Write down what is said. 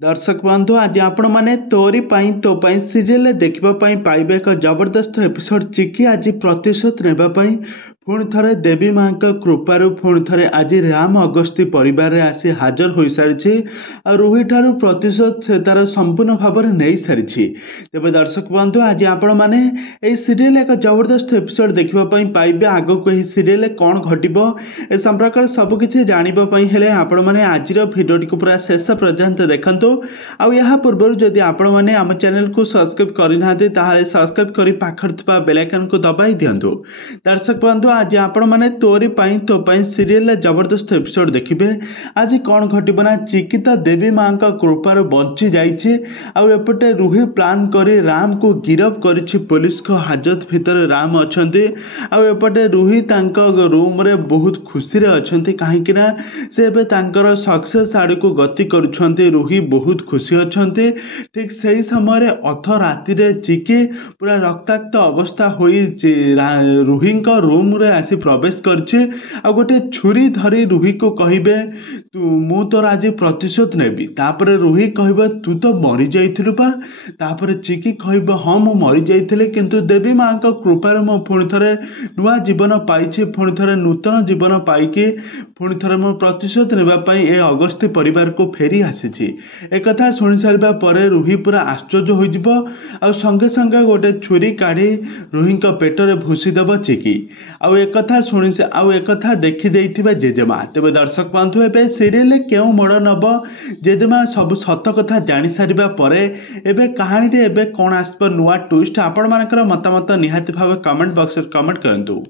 दर्शक बंधु आज आपण मैंने तोरी पाई तो पाई सीरियल देखा पाइबे एक जबरदस्त एपिसोड चिकी आज प्रतिशोध नेबाई पुणी थे देवी माँ कृपार पुणी थे आज राम अगस्ती परिवार आसी हाजर हो सारी रुही ठारू प्रतिशोध से तार संपूर्ण भाव में नहीं सारी तेज दर्शक बंधु आज आपण मैंने सीरियल एक जबरदस्त एपिसोड देखा पाइबे आग को यह सीरियल कौन घटब ए संपर्क सबकि जानापी आपण मैंने आज भिडियो को पूरा शेष पर्यंत देखते आउ या पूर्व जदि आपण मैंने आम चैनल को सब्सक्राइब करना सब्सक्राइब कर पाखर बेल आइकन को दबाई दिंतु। दर्शक बंधु आज आपण मैंने तोरी पाई तो पाई सीरियल जबरदस्त एपिसोड देखिए। आज कौन घटब ना चिकिता देवी माँ का कृपार बची जापटे रुही प्लान कर राम को गिरफ कर पुलिस को हाजत भितर राम अच्छा आउपटे रुही रूम रे बहुत खुशी अच्छा कहीं से सक्सेस आड़ को गति करुँच रुही बहुत खुशी अच्छा ठीक से ही समय अथ राति चिकी पूरा रक्ताक्त अवस्था हो रुही रूम रे आसी प्रवेश करछे आ गोटे छुरी धरी रुही को कहिबे तू मु तोर आज प्रतिशोध नेबी तापरे रुही कहबे तू तो मरी जाइथिलु पा तापरे चिकी कहबे हां मु मरी जाइथिले किंतु देवी माँ का कृपार मो पुणी थरे नुआ जीवन पाइछि पुणी थरे नूतन जीवन पाइके पुणी थरे मो प्रतिशोध नेबा पई ए अगस्ती परिवार को फेरी आसीछि। एक कथा शुणी सारिबा परे रुही पूरा आश्चर्य हो जिवो आ संगे संगे गोटे छुरी काढ़ी रुही पेटरे भूसी देव चिकी आउ एक कथा शुणी से आउ एक कथा देखी देइथिबा जेजेमा। तेबे दर्शक बंधु एबे सीरियल केउ मोड़ नब जेजेमा सब सत कथा जानी सारिबा परे एबे कहानी रे एबे कोन आसब नुआ ट्विस्ट आपण मानकर मतामत निहाती भाव कमेंट बॉक्स रे कमेंट करंतु।